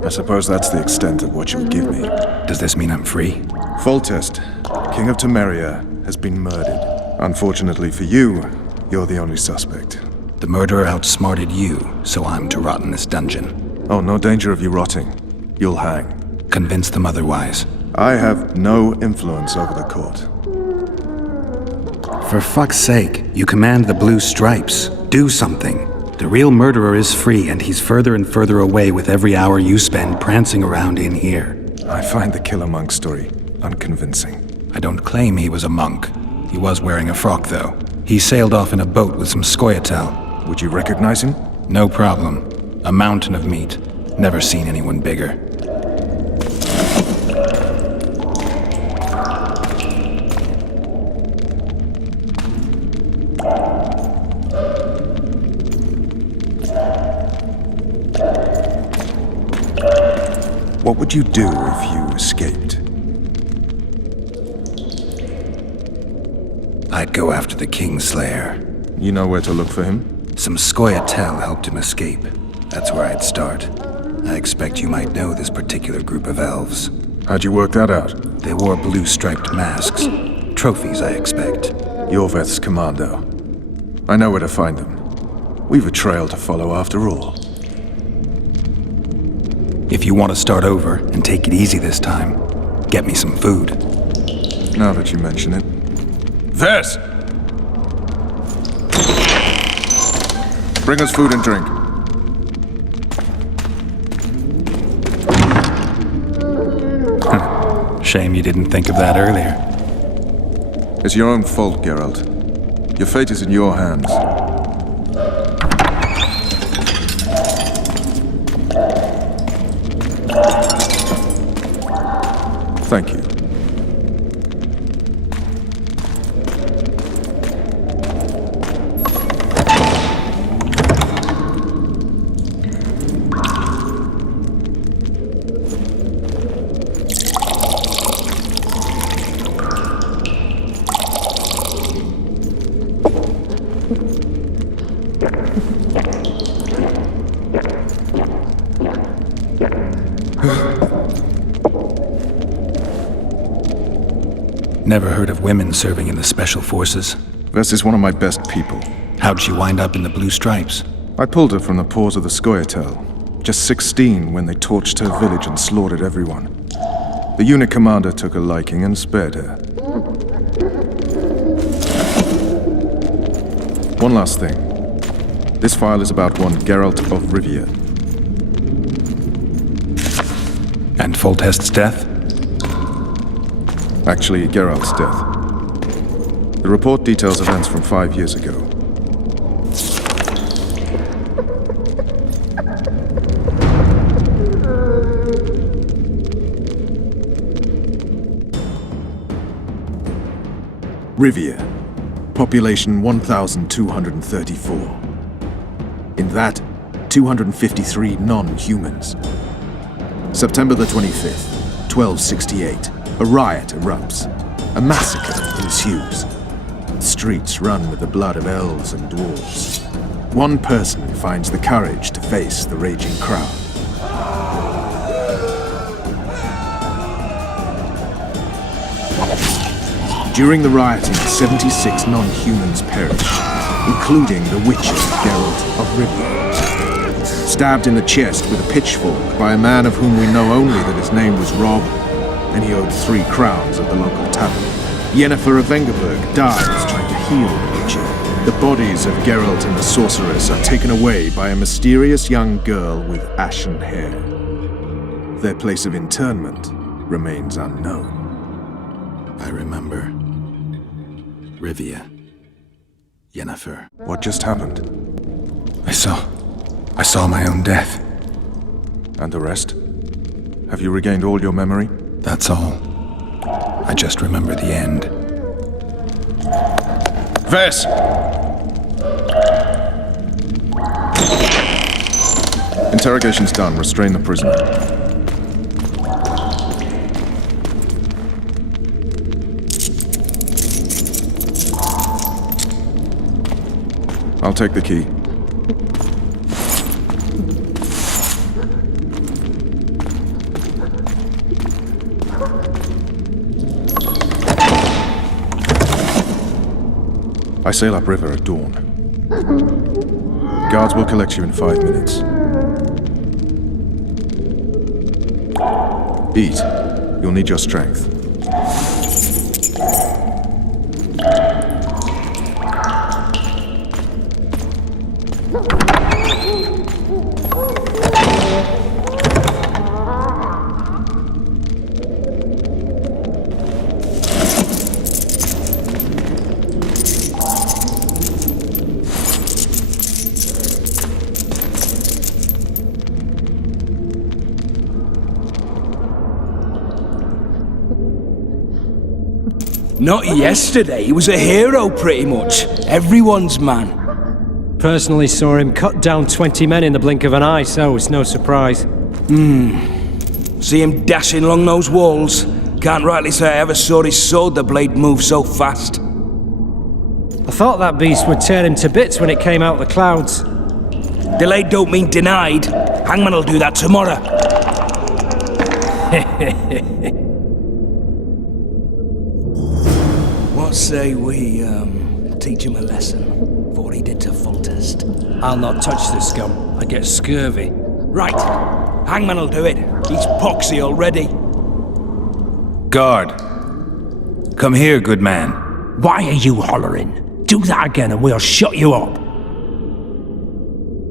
I suppose that's the extent of what you'll give me. Does this mean I'm free? Foltest, King of Temeria, has been murdered. Unfortunately for you, you're the only suspect. The murderer outsmarted you, so I'm to rot in this dungeon. Oh, no danger of you rotting. You'll hang. Convince them otherwise. I have no influence over the court. For fuck's sake, you command the blue stripes. Do something. The real murderer is free, and he's further and further away with every hour you spend prancing around in here. I find the killer monk story unconvincing. I don't claim he was a monk. He was wearing a frock, though. He sailed off in a boat with some scoia'tael. Would you recognize him? No problem. A mountain of meat. Never seen anyone bigger. What would you do if you escaped? I'd go after the Kingslayer. You know where to look for him? Some scoia'tael helped him escape. That's where I'd start. I expect you might know this particular group of elves. How'd you work that out? They wore blue-striped masks. Trophies, I expect. Yorveth's commando. I know where to find them. We've a trail to follow after all. If you want to start over and take it easy this time, get me some food. Now that you mention it. Ves! Bring us food and drink. Shame you didn't think of that earlier. It's your own fault, Geralt. Your fate is in your hands. Thank you. Never heard of women serving in the Special Forces. Ves is one of my best people. How'd she wind up in the Blue Stripes? I pulled her from the paws of the scoia'tael. Just 16 when they torched her village and slaughtered everyone. The unit commander took a liking and spared her. One last thing. This file is about one Geralt of Rivia. And Foltest's death? Actually, Geralt's death. The report details events from 5 years ago. Rivia. Population 1,234. In that, 253 non-humans. September the 25th, 1268. A riot erupts. A massacre ensues. The streets run with the blood of elves and dwarves. One person finds the courage to face the raging crowd. During the rioting, 76 non-humans perished, including the witcher Geralt of Rivia. Stabbed in the chest with a pitchfork by a man of whom we know only that his name was Rob, and he owed 3 crowns at the local tavern. Yennefer of Vengerberg dies trying to heal the witcher. The bodies of Geralt and the sorceress are taken away by a mysterious young girl with ashen hair. Their place of interment remains unknown. I remember. Rivia. Yennefer. What just happened? I saw my own death. And the rest? Have you regained all your memory? That's all. I just remember the end. Ves! Interrogation's done. Restrain the prisoner. I'll take the key. I sail upriver at dawn. Guards will collect you in 5 minutes. Eat. You'll need your strength. Not yesterday, he was a hero pretty much. Everyone's man. Personally saw him cut down 20 men in the blink of an eye, so it's no surprise. See him dashing along those walls. Can't rightly say I ever saw his sword the blade move so fast. I thought that beast would tear him to bits when it came out of the clouds. Delayed don't mean denied. Hangman'll do that tomorrow. What say we, teach him a lesson, for what he did to Foltest? I'll not touch the scum. I get scurvy. Right. Hangman'll do it. He's poxy already. Guard. Come here, good man. Why are you hollering? Do that again and we'll shut you up.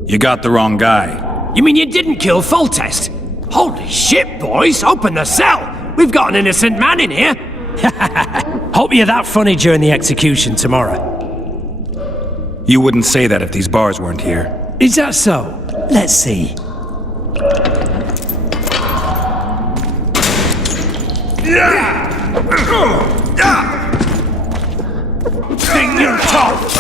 You got the wrong guy. You mean you didn't kill Foltest? Holy shit, boys! Open the cell! We've got an innocent man in here! Hope you're that funny during the execution tomorrow. You wouldn't say that if these bars weren't here. Is that so? Let's see. Think you're tough!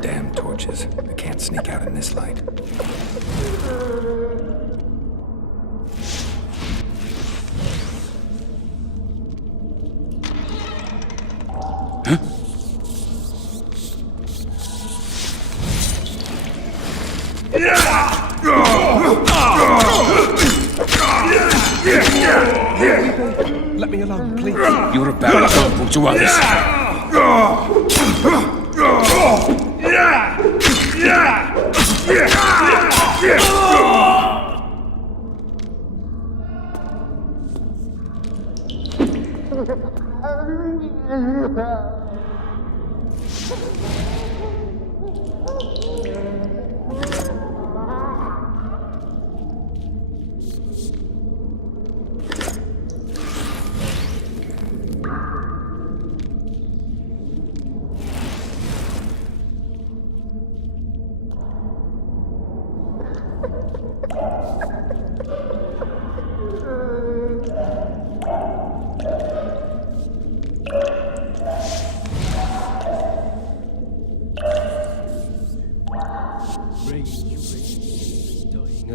Damn torches. I can't sneak out in this light. Let me alone, please. You're a bad example to others.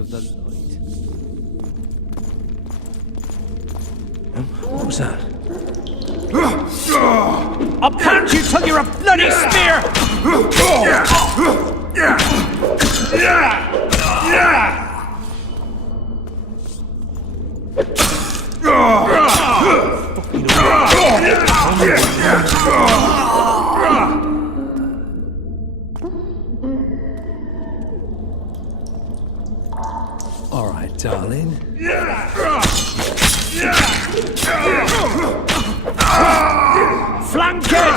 Of the light. What was that? I'll pound you till you're a bloody spear! All right, darling. Flank it!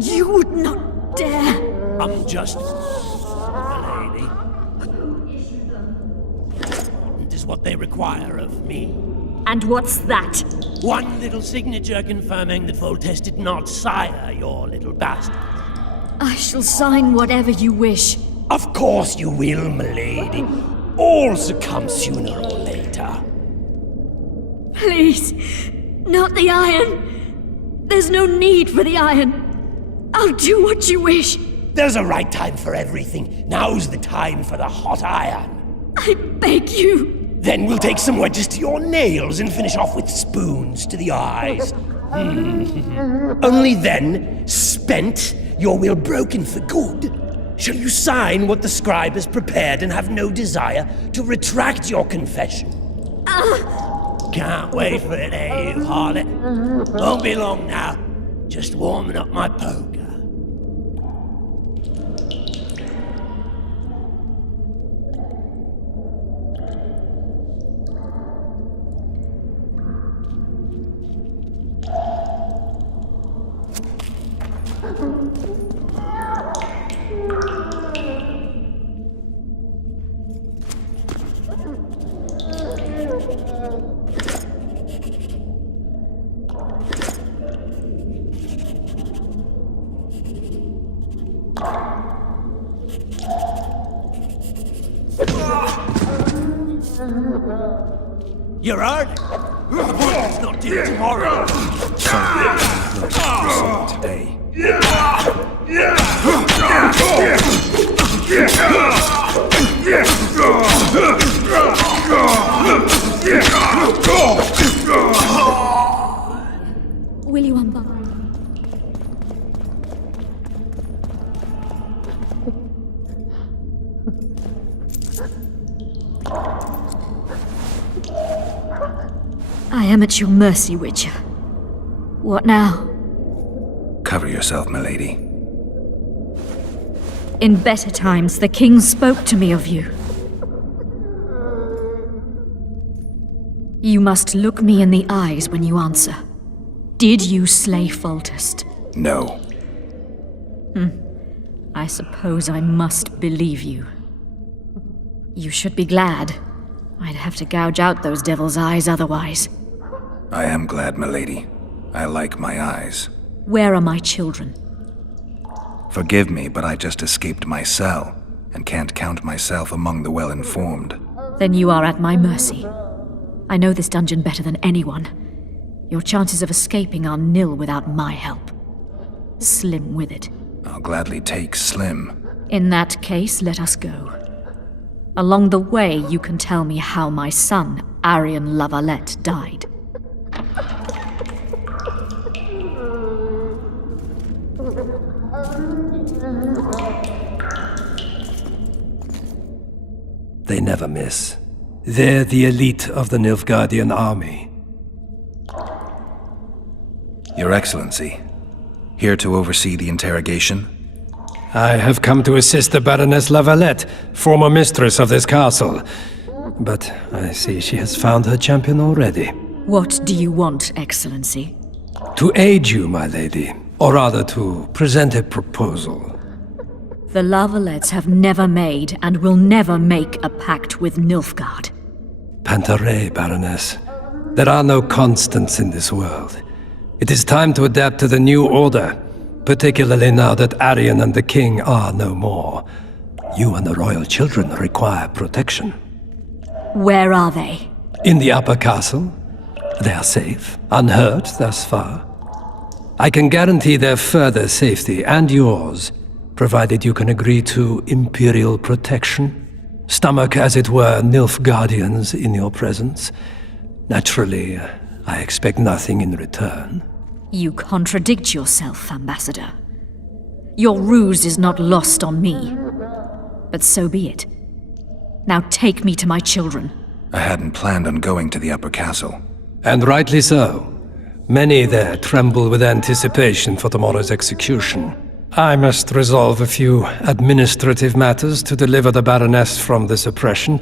You would not dare! I'm just a lady. It is what they require of me. And what's that? One little signature confirming that Voltes did not sire your little bastard. I shall sign whatever you wish. Of course you will, milady. All succumb sooner or later. Please, not the iron. There's no need for the iron. I'll do what you wish. There's a right time for everything. Now's the time for the hot iron. I beg you. Then we'll take some wedges to your nails and finish off with spoons to the eyes. Only then, spent, your will broken for good, shall you sign what the scribe has prepared and have no desire to retract your confession. Can't wait for it, eh, you harlot? Won't be long now. Just warming up my poker. You're heard? It's not due tomorrow. Today. Will you unbar? I am at your mercy, Witcher. What now? Cover yourself, milady. In better times, the king spoke to me of you. You must look me in the eyes when you answer. Did you slay Foltest? No. I suppose I must believe you. You should be glad. I'd have to gouge out those devil's eyes otherwise. I am glad, milady. I like my eyes. Where are my children? Forgive me, but I just escaped my cell, and can't count myself among the well-informed. Then you are at my mercy. I know this dungeon better than anyone. Your chances of escaping are nil without my help. Slim with it. I'll gladly take Slim. In that case, let us go. Along the way, you can tell me how my son, Arian Lavalette, died. They never miss. They're the elite of the Nilfgaardian army. Your Excellency, here to oversee the interrogation? I have come to assist the Baroness Lavalette, former mistress of this castle. But I see she has found her champion already. What do you want, Excellency? To aid you, my lady, or rather to present a proposal. The Lavalettes have never made and will never make a pact with Nilfgaard. Pantaray, Baroness. There are no constants in this world. It is time to adapt to the new order, particularly now that Arian and the king are no more. You and the royal children require protection. Where are they? In the upper castle. They are safe, unhurt thus far. I can guarantee their further safety and yours, provided you can agree to imperial protection. Stomach, as it were, Nilfgaardians in your presence. Naturally, I expect nothing in return. You contradict yourself, Ambassador. Your ruse is not lost on me. But so be it. Now take me to my children. I hadn't planned on going to the upper castle. And rightly so. Many there tremble with anticipation for tomorrow's execution. I must resolve a few administrative matters to deliver the Baroness from this oppression,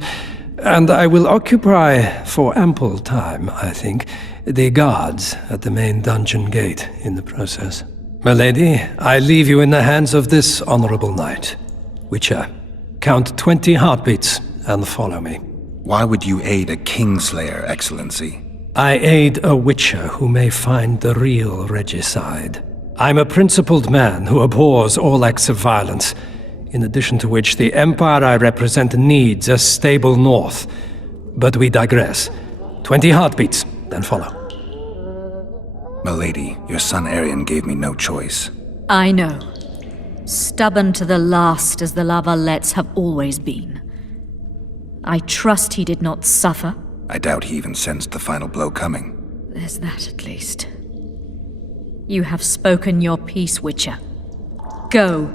and I will occupy, for ample time, I think, the guards at the main dungeon gate in the process. Milady, I leave you in the hands of this honorable knight. Witcher, count 20 heartbeats and follow me. Why would you aid a Kingslayer, Excellency? I aid a Witcher who may find the real regicide. I'm a principled man who abhors all acts of violence, in addition to which the empire I represent needs a stable north. But we digress. 20 heartbeats, then follow. Milady, your son Arian gave me no choice. I know. Stubborn to the last as the Lavalettes have always been. I trust he did not suffer. I doubt he even sensed the final blow coming. There's that at least. You have spoken your piece, Witcher. Go.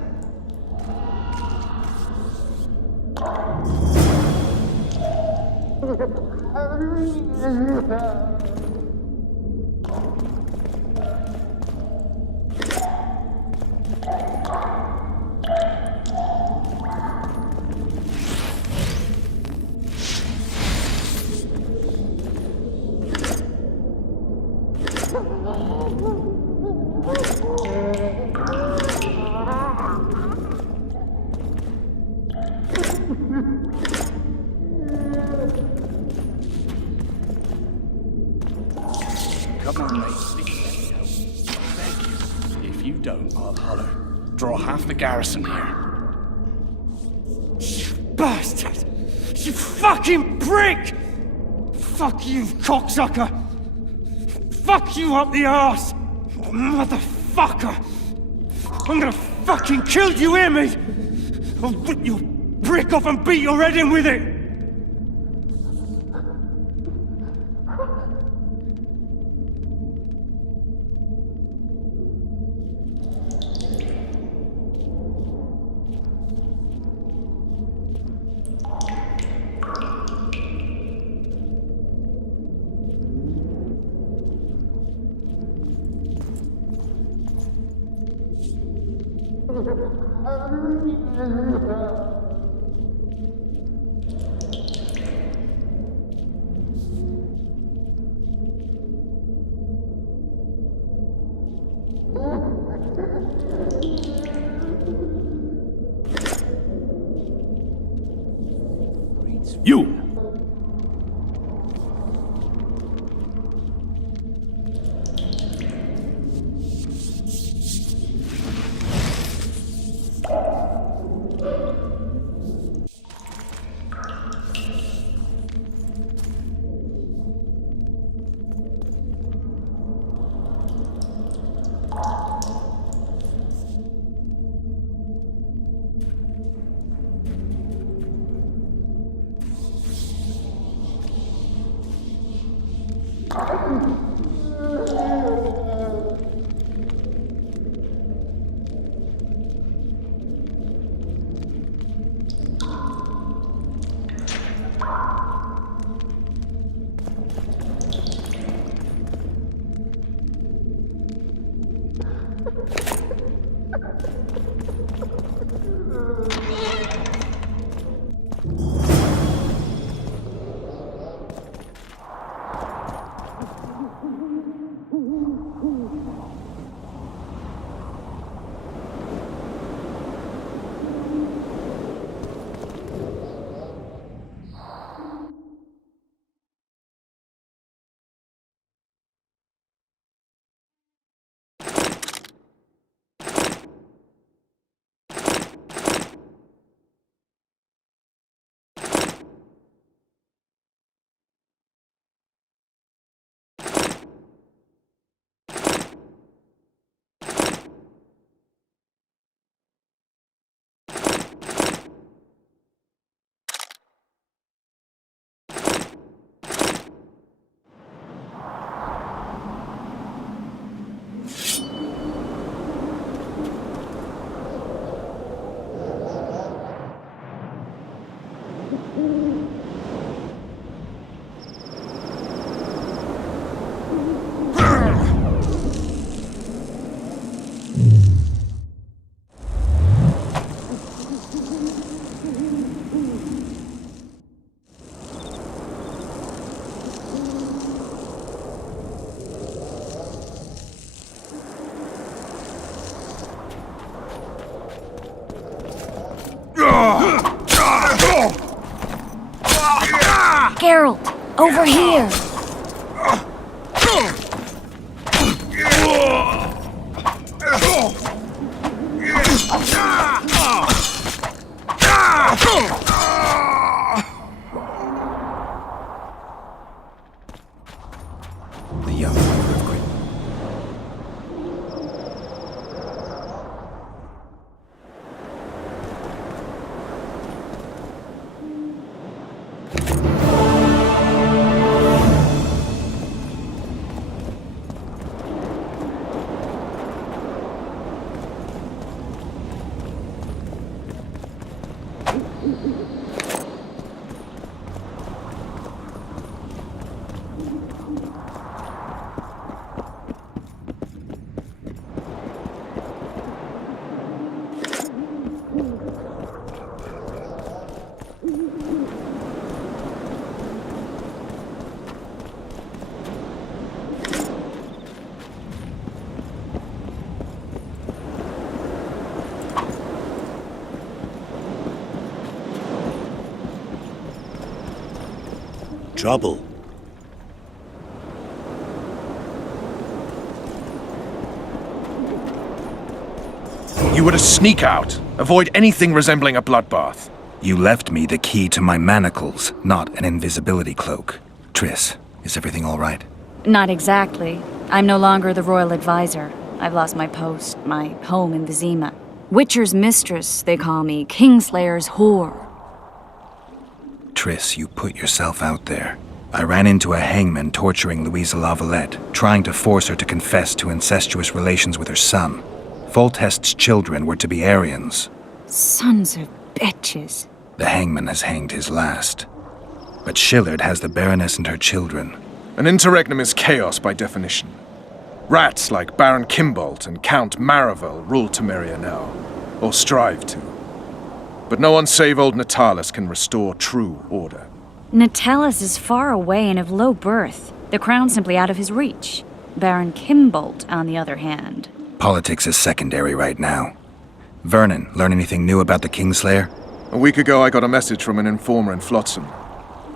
Come on, mate. If you don't, I'll holler. Draw half the garrison here. Bastard! You fucking prick! Fuck you, cocksucker! Fuck you up the arse! Motherfucker! I'm gonna fucking kill you, hear me? I'll rip your brick off and beat your head in with it! You! Geralt, over here! The young mother of great. Trouble. You were to sneak out. Avoid anything resembling a bloodbath. You left me the key to my manacles, not an invisibility cloak. Triss, is everything all right? Not exactly. I'm no longer the royal advisor. I've lost my post, my home in Vizima. Witcher's mistress, they call me. Kingslayer's whore. Triss, you put yourself out there. I ran into a hangman torturing Louisa Lavalette, trying to force her to confess to incestuous relations with her son. Foltest's children were to be Aryans. Sons of bitches. The hangman has hanged his last. But Shillard has the Baroness and her children. An interregnum is chaos by definition. Rats like Baron Kimbolt and Count Maravel rule Temeria now, or strive to. But no one save old Natalis can restore true order. Natalis is far away and of low birth. The crown's simply out of his reach. Baron Kimbolt, on the other hand. Politics is secondary right now. Vernon, learn anything new about the Kingslayer? A week ago I got a message from an informer in Flotsam.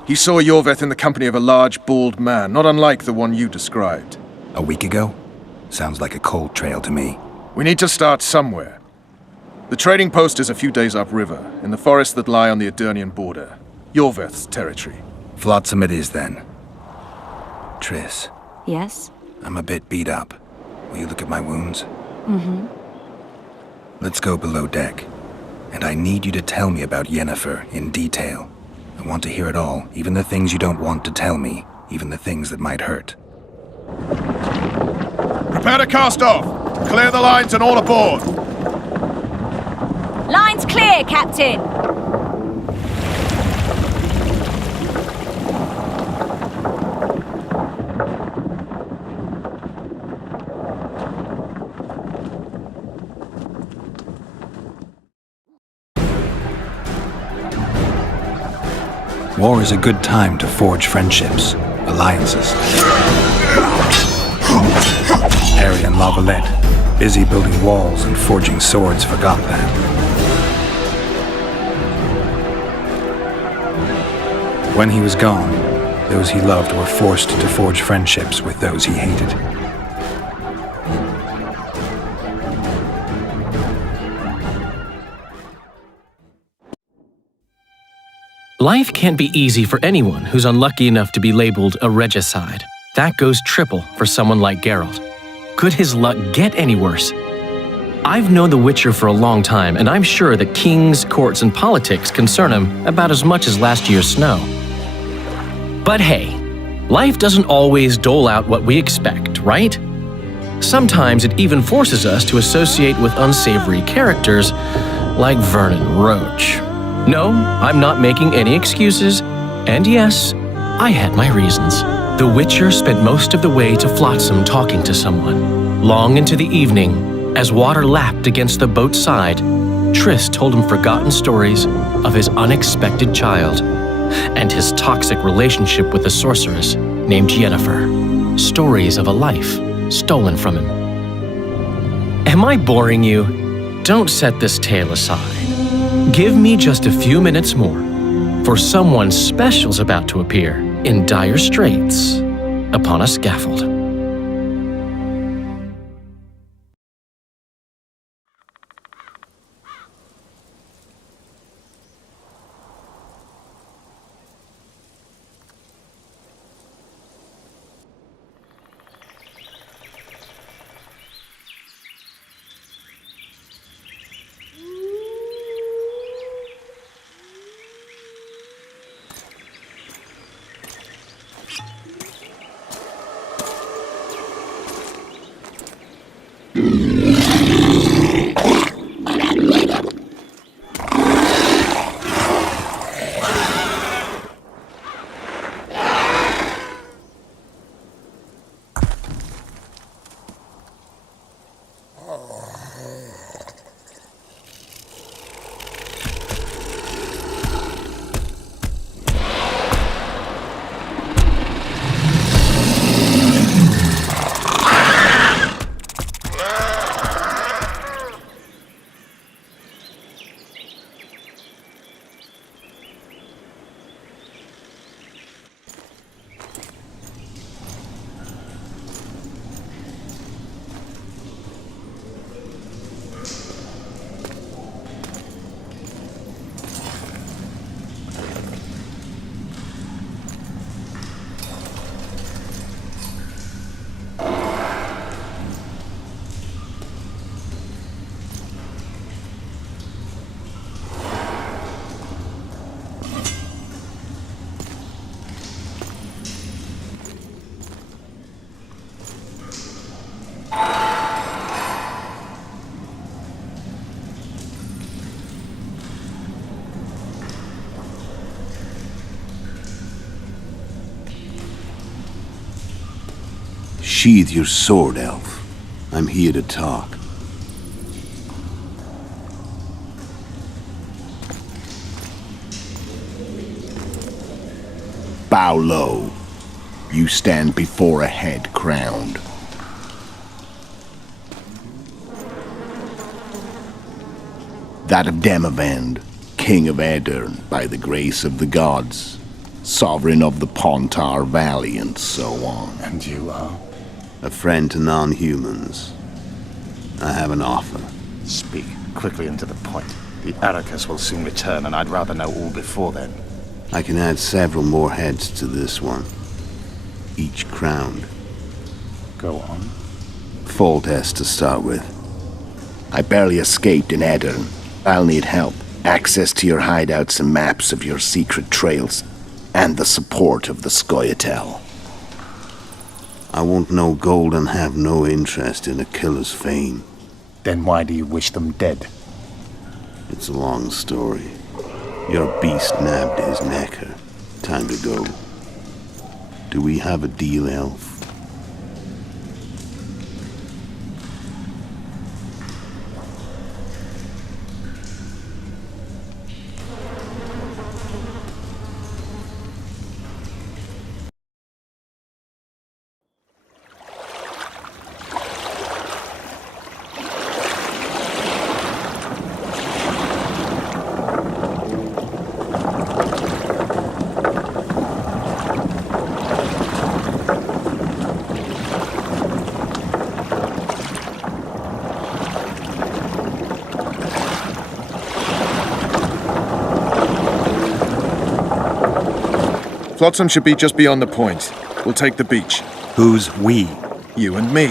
He saw Yorveth in the company of a large, bald man, not unlike the one you described. A week ago? Sounds like a cold trail to me. We need to start somewhere. The trading post is a few days upriver, in the forests that lie on the Edirnian border. Yorveth's territory. Flotsam it is, then. Triss, Yes? I'm a bit beat up. Will you look at my wounds? Mm-hmm. Let's go below deck. And I need you to tell me about Yennefer in detail. I want to hear it all, even the things you don't want to tell me, even the things that might hurt. Prepare to cast off! Clear the lines and all aboard! Line's clear, Captain! War is a good time to forge friendships, alliances. Harry and Lavalette, busy building walls and forging swords, forgot that. When he was gone, those he loved were forced to forge friendships with those he hated. Life can't be easy for anyone who's unlucky enough to be labeled a regicide. That goes triple for someone like Geralt. Could his luck get any worse? I've known the Witcher for a long time, and I'm sure that kings, courts, and politics concern him about as much as last year's snow. But hey, life doesn't always dole out what we expect, right? Sometimes it even forces us to associate with unsavory characters like Vernon Roach. No, I'm not making any excuses, and yes, I had my reasons. The Witcher spent most of the way to Flotsam talking to someone. Long into the evening, as water lapped against the boat's side, Triss told him forgotten stories of his unexpected child and his toxic relationship with a sorceress named Yennefer. Stories of a life stolen from him. Am I boring you? Don't set this tale aside. Give me just a few minutes more, for someone special's about to appear in dire straits upon a scaffold. Sheathe your sword, elf. I'm here to talk. Bow low. You stand before a head crowned. That of Demavend, king of Aedirn, by the grace of the gods, sovereign of the Pontar Valley, and so on. And you are? A friend to non-humans. I have an offer. Speak quickly and to the point. The Arrakis will soon return, and I'd rather know all before then. I can add several more heads to this one, each crowned. Go on. Foltest to start with. I barely escaped in Aedirn. I'll need help. Access to your hideouts and maps of your secret trails, and the support of the Scoia'tael. I want no gold and have no interest in a killer's fame. Then why do you wish them dead? It's a long story. Your beast nabbed his necker. Time to go. Do we have a deal, elf? Flotsam should be just beyond the point. We'll take the beach. Who's we? You and me.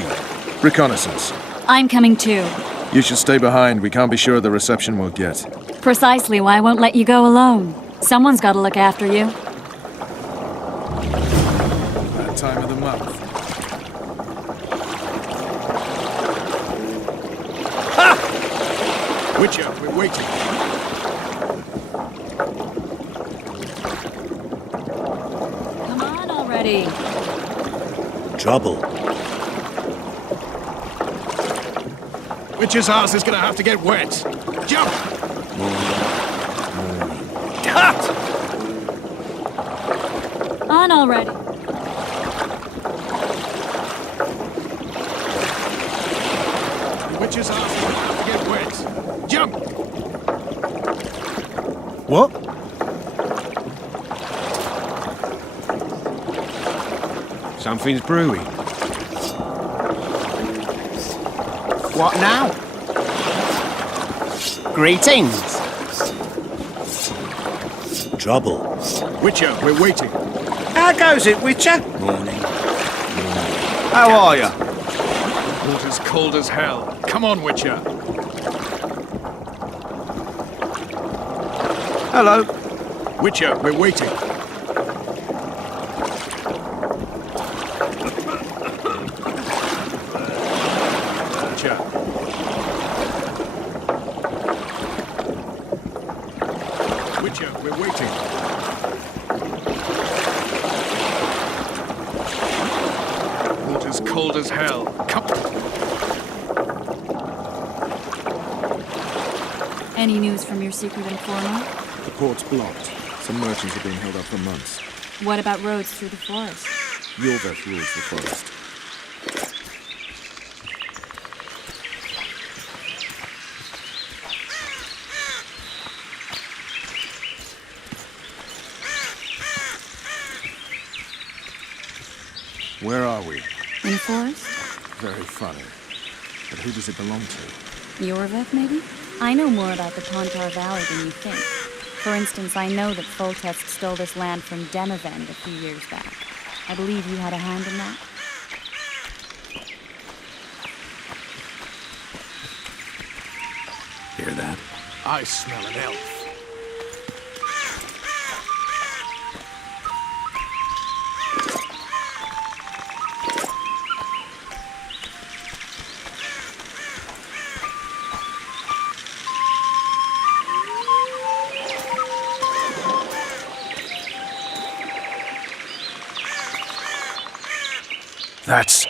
Reconnaissance. I'm coming too. You should stay behind. We can't be sure of the reception we'll get. Precisely why I won't let you go alone. Someone's got to look after you. That time of the month. Ha! Witcher, we're waiting. Come on already. Trouble. Witcher's house is gonna have to get wet. Jump! Cut! On already. Witcher's house is gonna have to get wet. Jump! What? Something's brewing. What now? Greetings. Trouble. Witcher, we're waiting. How goes it, Witcher? Morning. How are you? Water's cold as hell. Come on, Witcher. Hello. Witcher, we're waiting. Witcher. Witcher, we're waiting. Water's cold as hell. Come. Any news from your secret informer? The port's blocked. Some merchants have been held up for months. What about roads through the forest? Yorveth rules the forest. Where are we? In a forest? Very funny. But who does it belong to? Yorveth, maybe? I know more about the Pontar Valley than you think. For instance, I know that Foltest stole this land from Demavend a few years back. I believe you had a hand in that. Hear that? I smell an elf. That's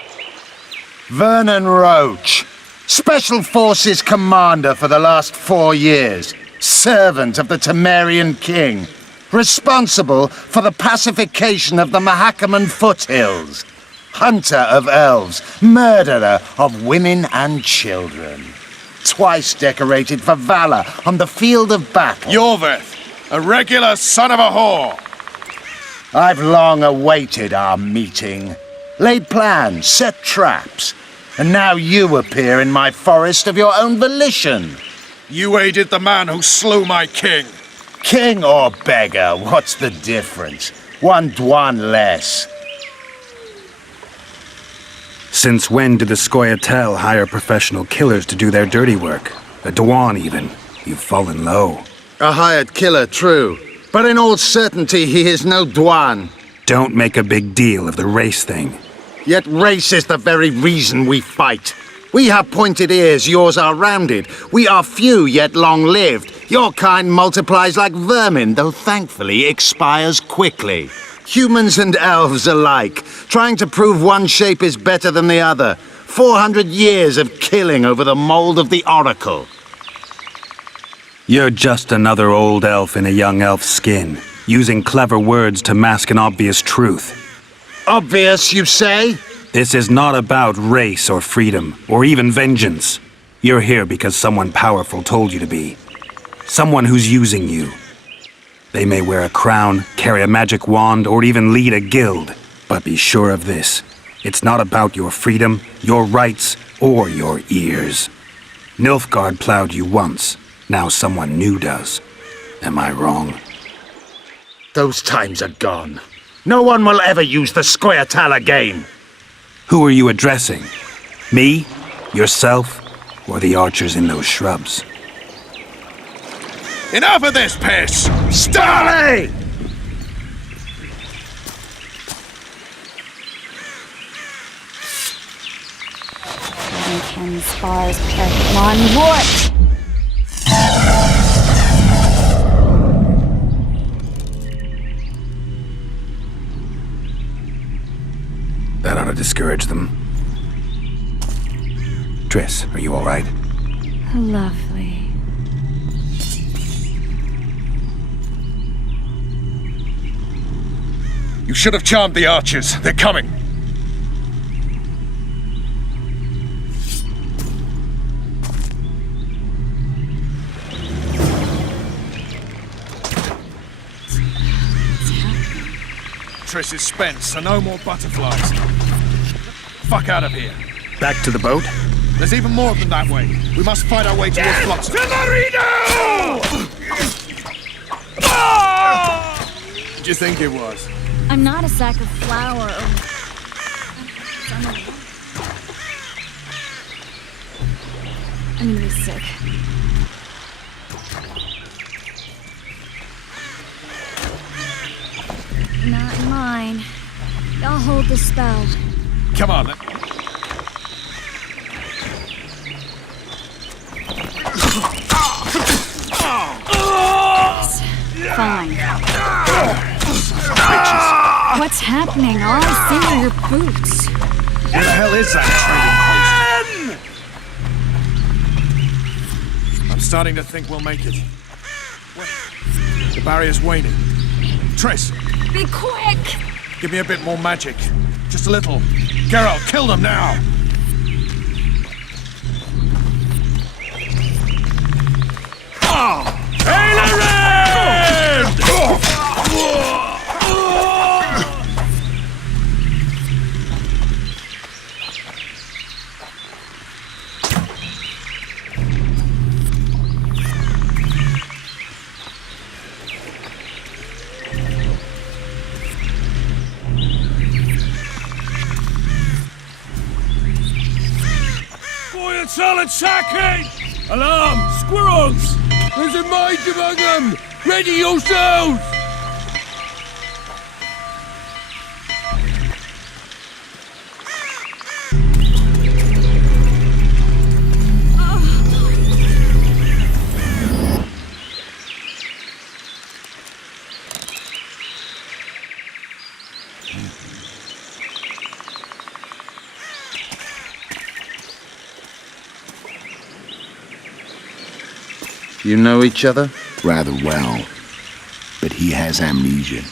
Vernon Roach, Special Forces Commander for the last 4 years, servant of the Temerian King, responsible for the pacification of the Mahakaman foothills, hunter of elves, murderer of women and children. Twice decorated for valor on the field of battle. Yorveth, a regular son of a whore. I've long awaited our meeting, laid plans, set traps, and now you appear in my forest of your own volition. You aided the man who slew my king. King or beggar, what's the difference? One Dwan less. Since when did the Scoia'tael hire professional killers to do their dirty work? A Dwan, even. You've fallen low. A hired killer, true. But in all certainty, he is no Dwan. Don't make a big deal of the race thing. Yet race is the very reason we fight. We have pointed ears, yours are rounded. We are few, yet long-lived. Your kind multiplies like vermin, though thankfully expires quickly. Humans and elves alike, trying to prove one shape is better than the other. 400 years of killing over the mold of the Oracle. You're just another old elf in a young elf's skin, using clever words to mask an obvious truth. Obvious, you say? This is not about race or freedom, or even vengeance. You're here because someone powerful told you to be. Someone who's using you. They may wear a crown, carry a magic wand, or even lead a guild. But be sure of this. It's not about your freedom, your rights, or your ears. Nilfgaard plowed you once. Now someone new does. Am I wrong? Those times are gone. No one will ever use the Scoia'tael again. Who are you addressing? Me? Yourself? Or the archers in those shrubs? Enough of this piss! Starley! Ken spars perfect one wart! That ought to discourage them. Triss, are you all right? Lovely. You should have charmed the archers. They're coming. Triss is spent, so no more butterflies. Fuck out of here. Back to the boat? There's even more of them that way. We must fight our way towards Flotsam. What do you think it was? I'm not a sack of flour or... I'm gonna be sick. Not mine. I'll hold the spell. Come on. Fine. What's happening? All I see are your boots. Where the hell is that trading post? I'm starting to think we'll make it. Wait. The barrier's waning. Triss! Be quick! Give me a bit more magic. Just a little. Geralt, kill them now! Solid sacking! Alarm! Squirrels! There's a mage among them! Ready yourselves! You know each other? Rather well. But he has amnesia.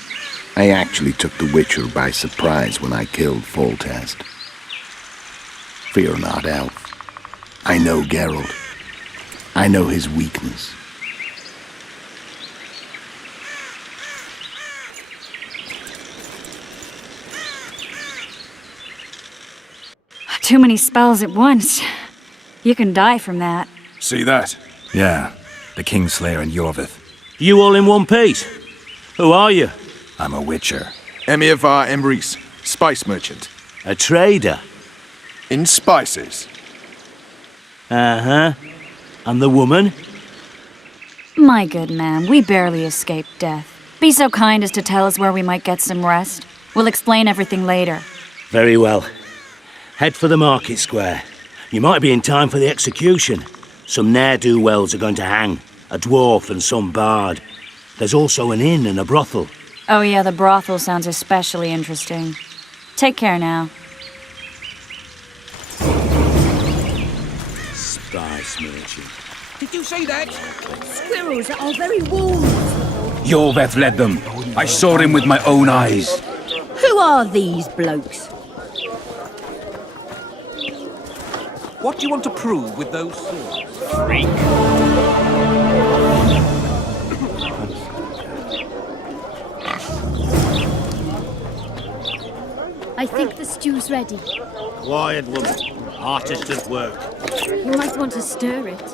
I actually took the Witcher by surprise when I killed Foltest. Fear not, Elf. I know Geralt. I know his weakness. Too many spells at once. You can die from that. See that? Yeah, the Kingslayer and Yorvith. You all in one piece? Who are you? I'm a witcher. Emir var Emrys, spice merchant. A trader? In spices. Uh-huh. And the woman? My good man, we barely escaped death. Be so kind as to tell us where we might get some rest. We'll explain everything later. Very well. Head for the market square. You might be in time for the execution. Some ne'er-do-wells are going to hang. A dwarf and some bard. There's also an inn and a brothel. Oh yeah, the brothel sounds especially interesting. Take care now. Spice merchant. Did you see that? Squirrels are very wolves. Yorveth led them. I saw him with my own eyes. Who are these blokes? What do you want to prove with those swords? Freak. I think the stew's ready. Quiet woman. Artist at work. You might want to stir it.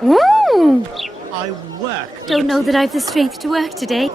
Mmm! I work. Don't know that I've the strength to work today.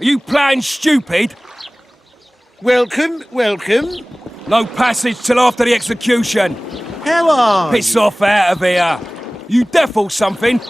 Are you playing stupid? Welcome, welcome. No passage till after the execution. How are Piss off out of here. You deaf or something?